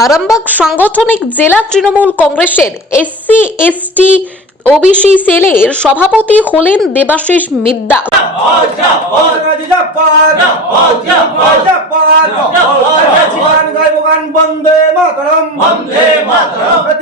আরামবাগ সাংগঠনিক জেলা তৃণমূল কংগ্রেসের এসসি এসটি ওবিসি সেলের সভাপতি হলেন দেবাশিস মিদ্দা।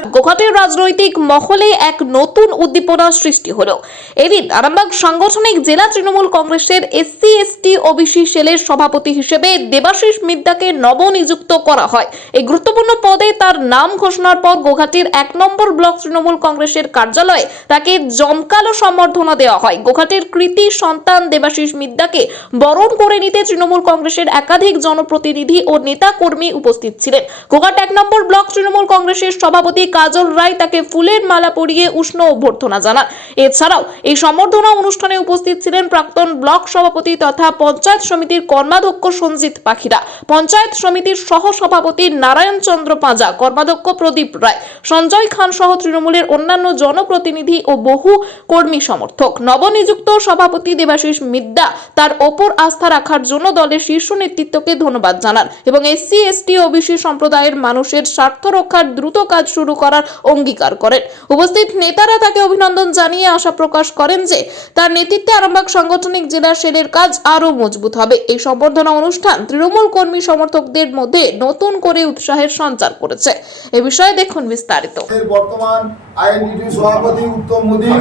গোঘাটের রাজনৈতিক মহলে এক নতুন উদ্দীপনা সৃষ্টি হলো। এদিন আরামবাগ সাংগঠনিক জেলা তৃণমূল কংগ্রেসের এসসি, এসটি, ওবিসি সেলের সভাপতি হিসেবে দেবাশিস মিদ্দাকে নবনিযুক্ত করা হয়। এই গুরুত্বপূর্ণ পদে তার নাম ঘোষণার পর গোঘাটের এক নম্বর ব্লক তৃণমূল কংগ্রেসের কার্যালয়ে তাকে জমকালো সম্বর্ধনা দেওয়া হয়। গোঘাটের কৃতি সন্তান দেবাশিস মিদ্দাকে বরণ করে নিতে তৃণমূল কংগ্রেসের একাধিক জনপ্রতিনিধি ও নেতা কর্মী উপস্থিত ছিলেন। গোঘাট এক নম্বর ব্লক তৃণমূল কংগ্রেসের সভাপতি কাজল রায় তাকে ফুলের মালা পরিয়ে উষ্ণ অভ্যর্থনা জানান। এছাড়াও এই সম্বর্ধনা অনুষ্ঠানে উপস্থিত ছিলেন প্রাক্তন ব্লক সভাপতি তথা পঞ্চায়েত সমিতির কর্মাধ্যক্ষ সঞ্জিত পাখিরা। পঞ্চায়েত সমিতির সহ সভাপতি নারায়ণ চন্দ্র পাঁজা, কর্মাধ্যক্ষ প্রদীপ রায়, সঞ্জয় খান সহ তৃণমূলের অন্যান্য জনপ্রতিনিধি ও বহু কর্মী সমর্থক। নবনিযুক্ত সভাপতি দেবাশিস মিদ্দা তার ওপর আস্থা রাখার জন্য দলের শীর্ষ নেতৃত্বকে ধন্যবাদ জানান এবং এসসি, এসটি ওবিসি সম্প্রদায়ের মানুষের স্বার্থ রক্ষার দ্রুত কাজ শুরু করার অঙ্গীকার করেন। উপস্থিত নেতারা তাকে অভিনন্দন জানিয়ে আশা প্রকাশ করেন যে তার নেতৃত্বে আরামবাগ সাংগঠনিক জেলা সেলের কাজ আরও মজবুত হবে। এই সম্বর্ধনা অনুষ্ঠান তৃণমূল কর্মী সমর্থকদের মধ্যে নতুন করে উৎসাহের সঞ্চার করেছে। এ বিষয়ে দেখুন বিস্তারিত। বর্তমান আইএনডিটি সভাপতি উত্তম মোদী,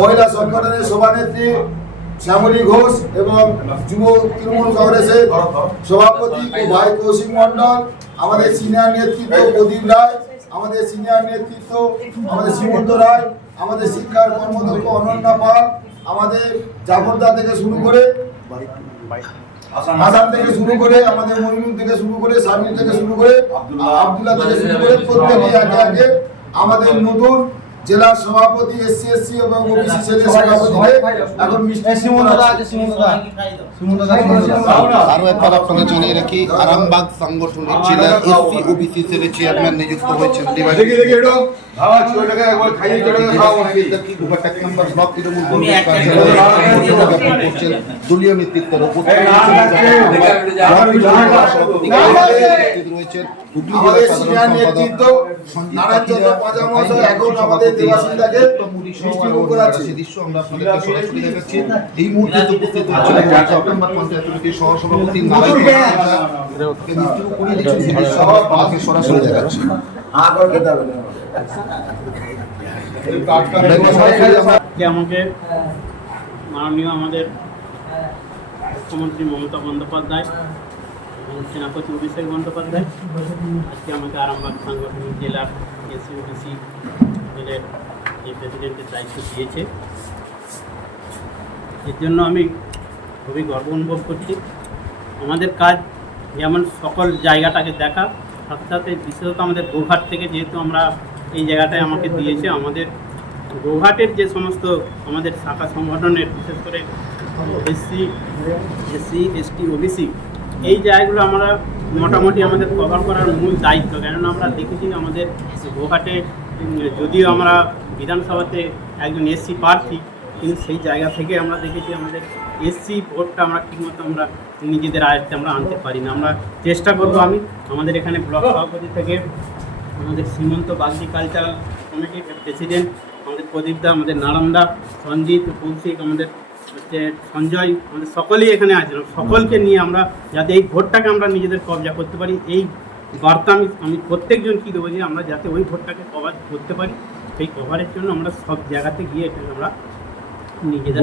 মহিলা সংগঠনের সভানেত্রী শ্যামলী ঘোষ এবং যুব তৃণমূল কংগ্রেসের সভাপতি ভাই কৌশিক মন্ডল আমাদের সিনিয়র নেতৃত্ব প্রদীপ রায়, আমাদের সিনিয়র নেতৃত্ব আমাদের শ্রীমন্ত রায়, আমাদের শিক্ষার কর্মদক্ষ অনন্যা পাল, আমাদের জাফরদা থেকে শুরু করে হাসান থেকে শুরু করে আমাদের মইনুল থেকে শুরু করে সামির থেকে শুরু করে আব্দুল্লাহ থেকে শুরু করে প্রত্যেকে একে একে আমাদের নতুন জেলা সভাপতি এসসি এসসি এবং ওবিসি সেলের সভাপতিকে এখন আরও একবার আপনাদের জানিয়ে রাখি। আরামবাগ সাংগঠনিক জেলার এসসি ওবিসি সেলের চেয়ারম্যান নিযুক্ত হয়েছেন দলীয় নেতৃত্বের উপস্থিত রয়েছেন। এখন আমাদের দেবাশিন্দাকে মিষ্টি মুখ দৃশ্য আমরা আপনাদেরকে সরাসরি দেখাচ্ছি। এই মুহূর্তে উপস্থিত হচ্ছেন সেপ্টেম্বর পঞ্চায়েত সমিতির সহসভাপতি নারায়ণ মিষ্টি মুখ করিয়ে দিচ্ছেন সেই দৃশ্য আমরা আপনাদেরকে সরাসরি দেখাচ্ছি আগর খেতে হবে না। যে আমাকে মাননীয় আমাদের মুখ্যমন্ত্রী মমতা বন্দ্যোপাধ্যায় এবং সেনাপতি অভিষেক বন্দ্যোপাধ্যায় আজকে আমাকে আরামবাগ সাংগঠনিক জেলার এসি ওবিসি যে প্রেসিডেন্টের দায়িত্ব দিয়েছে এর জন্য আমি খুবই গর্ব অনুভব করছি। আমাদের কাজ যেমন সকল জায়গাটাকে দেখা, সাথে সাথে বিশেষত আমাদের গোঘাট থেকে যেহেতু আমরা এই জায়গাটায় আমাকে দিয়েছে, আমাদের গোঘাটের যে সমস্ত আমাদের শাখা সংগঠনের, বিশেষ করে এসসি এসসি, এসটি, ওবিসি এই জায়গাগুলো আমরা মোটামুটি আমাদের কভার করার মূল দায়িত্ব। কেননা আমরা দেখেছি আমাদের গোঘাটে, যদিও আমরা বিধানসভাতে একজন এসসি প্রার্থী, কিন্তু সেই জায়গা থেকে আমরা দেখেছি আমাদের এসসি ভোটটা আমরা ঠিকমতো আমরা নিজেদের আয়ত্তে আমরা আনতে পারি না আমরা চেষ্টা করব আমি, আমাদের এখানে ব্লক সভাপতি থেকে আমাদের সীমন্ত বাগদি কালচারাল কমিটির প্রেসিডেন্ট আমাদের প্রদীপদা, আমাদের নারায়ণদা সঞ্জিত, কৌশিক, আমাদের হচ্ছে সঞ্জয় আমাদের সকলেই এখানে আছেন সকলকে নিয়ে আমরা যাতে এই ভোটটাকে আমরা নিজেদের কবজা করতে পারি, এই বার্তা আমি আমি প্রত্যেকজন কী দেবো যে আমরা যাতে ওই ভোটটাকে কভার করতে পারি সেই কভারের জন্য আমরা সব জায়গাতে গিয়ে আমরা নিজেদের।